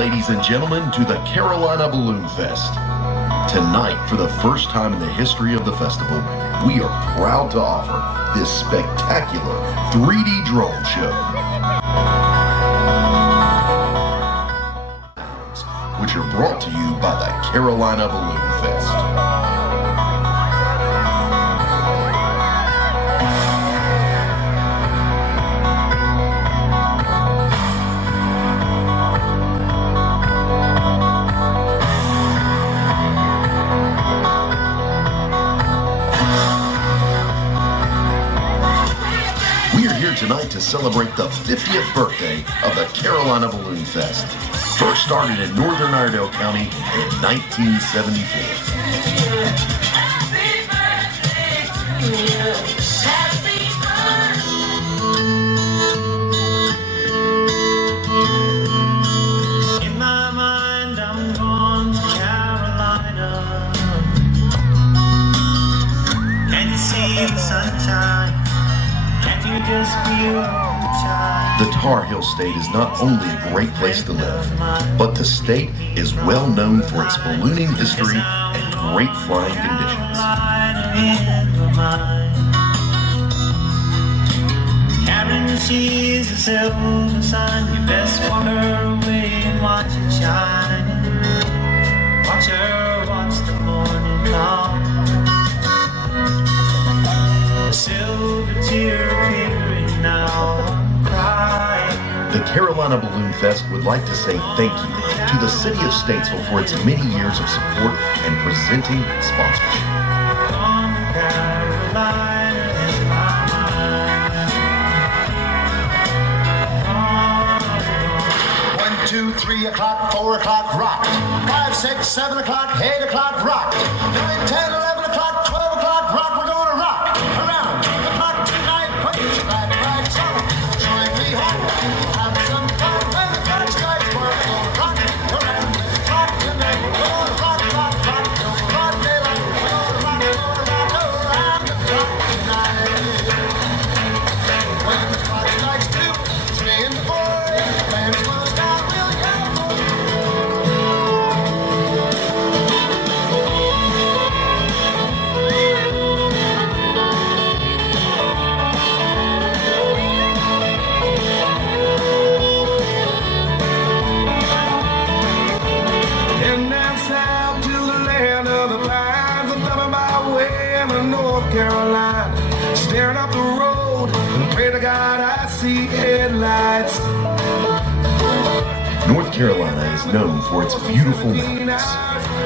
ladies and gentlemen, to the Carolina Balloon Fest. Tonight, for the first time in the history of the festival, we are proud to offer this spectacular 3D drone show, which are brought to you by the Carolina Balloon Fest. Tonight to celebrate the 50th birthday of the Carolina Balloon Fest. First started in northern Iredell County in 1974. Happy birthday to you. Happy birthday. In my mind, I'm going to Carolina. Can you see the sunshine? The Tar Heel State is not only a great place to live, but the state is well known for its ballooning history and great flying conditions. Karen sees the silver sun, you best walk her away and watch it shine. Watch her watch the morning come. A silver tear appearing now. The Carolina Balloon Fest would like to say thank you to the City of Statesville for its many years of support and presenting sponsorship. 1, 2, 3 o'clock, 4 o'clock, rock. 5, 6, 7 o'clock, 8 o'clock, rock. 9, 10, 11 o'clock, 12 o'clock, rock. We're going to rock around the clock tonight. Put your right song. Join me home. Have some fun when the clock strikes. We're going to rock around the clock tonight. We're going to rock till broad daylight. We're going to rock around the clock tonight. When the clock strikes 2, 3, and 4, the band slows down. Carolina, staring up the road and pray to God I see headlights. North Carolina is known for its beautiful mountains.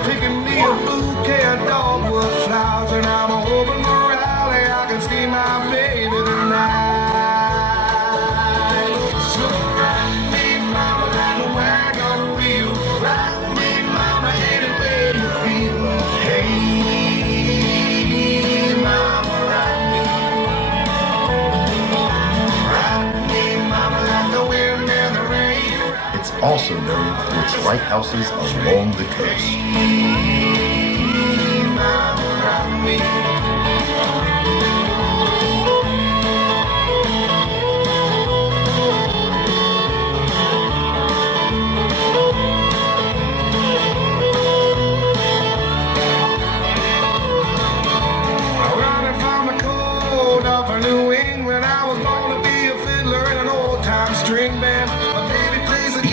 Picking me a bouquet of dogwood flowers, and I'm hoping the rally I can see my baby tonight. So ride me, mama, like a wagon wheel. Ride me, mama, any way you feel. Hey. Also known for its lighthouses along the coast. Running from the cold of New England, I was born to be a fiddler in an old-time string band.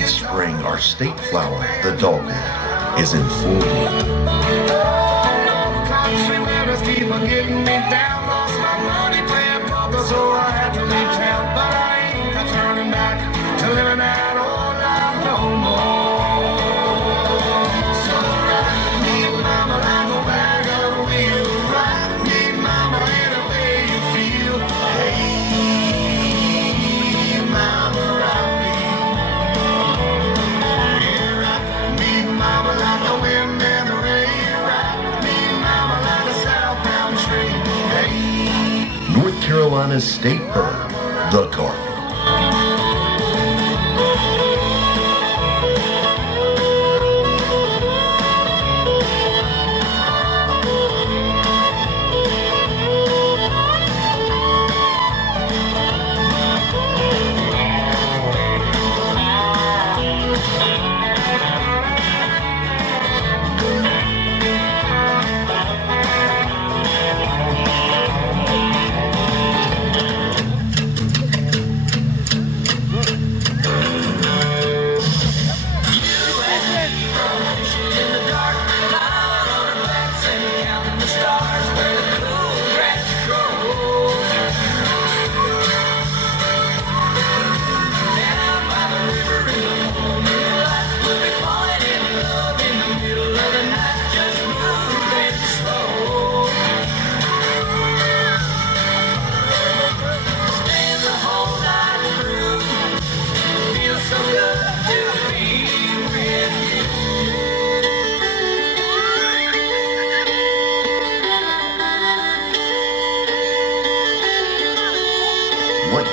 Spring, our state flower, the dogwood, is in full bloom. Country weathers keep on getting me down. Lost my money playing poker, so I had to leave town. But I ain't turning back to living that old life no more. So ride me, mama, like a wagon wheel. Ride me, mama, any way you feel. Hey, mama, ride me. North Carolina's state bird, the cardinal.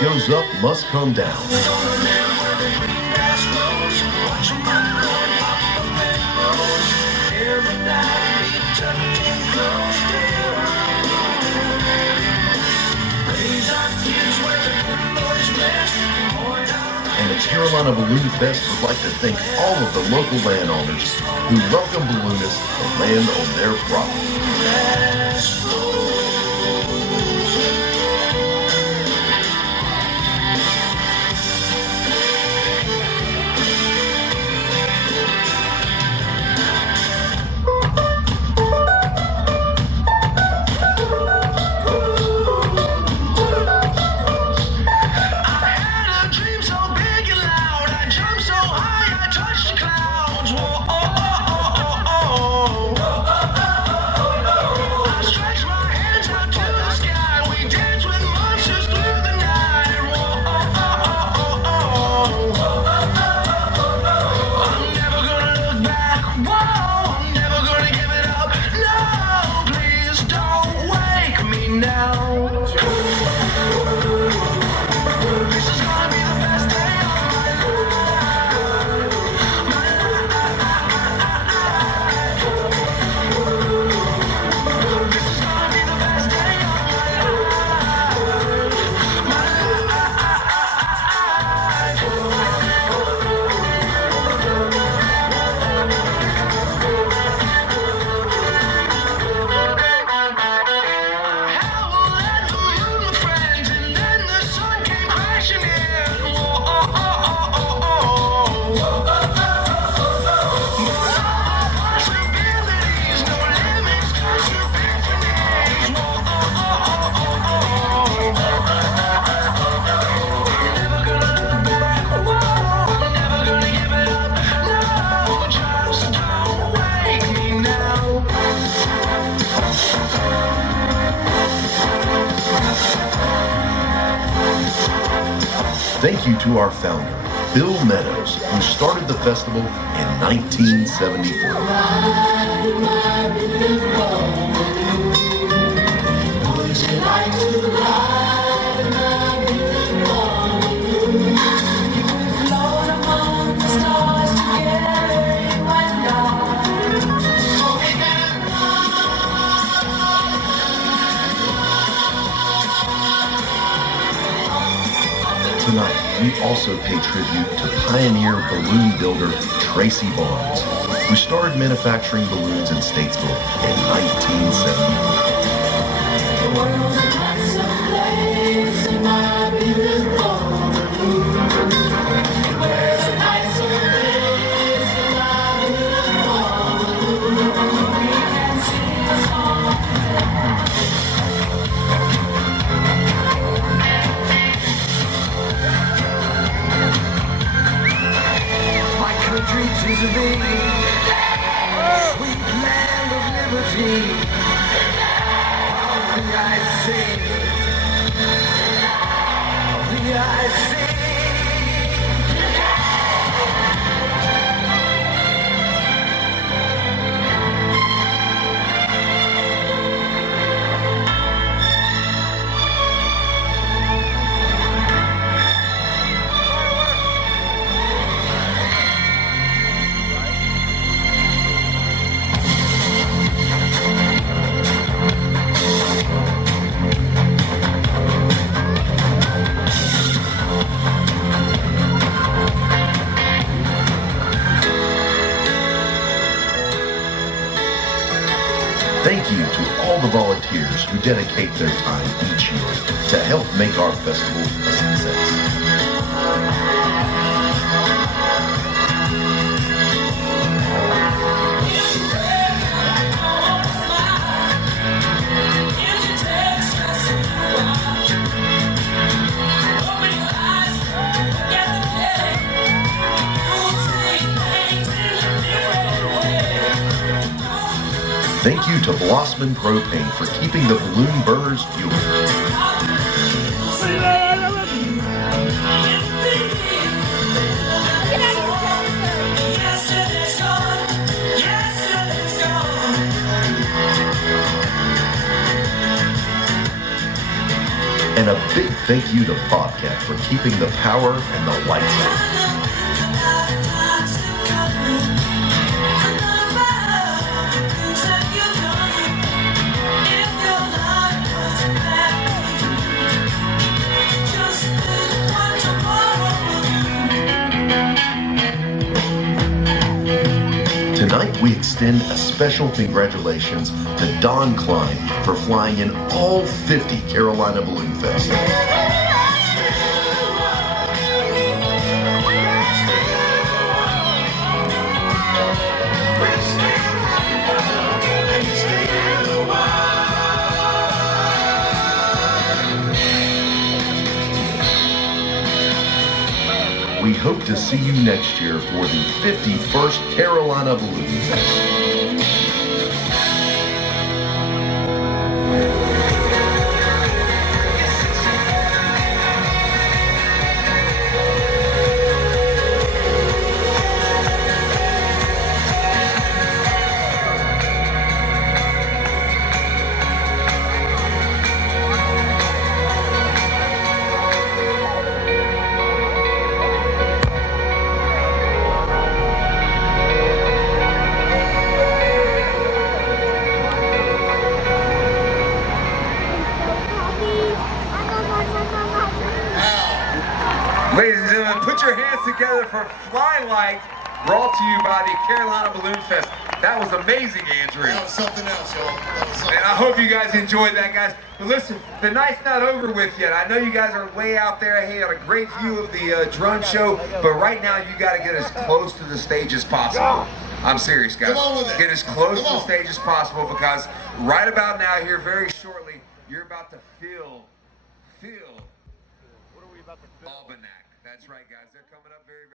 goes up must come down. And the Carolina Balloon Fest would like to thank all of the local landowners who welcome balloonists to land on their property. Thank you to our founder, Bill Meadows, who started the festival in 1974. Tonight, we also pay tribute to pioneer balloon builder Tracy Barnes, who started manufacturing balloons in Statesville in 1974. To be sweet land of liberty, of the I sing, of the I sing. Thank you to all the volunteers who dedicate their time each year to help make our festival a success. Thank you to Blossman Propane for keeping the balloon burners fueled. And a big thank you to Bobcat for keeping the power and the lights on. Tonight, we extend a special congratulations to Don Klein for flying in all 50 Carolina Balloon Fest. We hope to see you next year for the 51st Carolina Balloon Fest. Ladies and gentlemen, put your hands together for Flylight, brought to you by the Carolina Balloon Fest. That was amazing, Andrew. That was something else, y'all. That was something And I hope you guys enjoyed that, guys. But listen, the night's not over with yet. I know you guys are way out there. Hey, had a great view of the drone show, but right now you got to get as close to the stage as possible. I'm serious, guys. Come on with it. Get as close Come to the on. stage as possible, because right about now, here very shortly, you're about to feel Almanac. That's right, guys. They're coming up very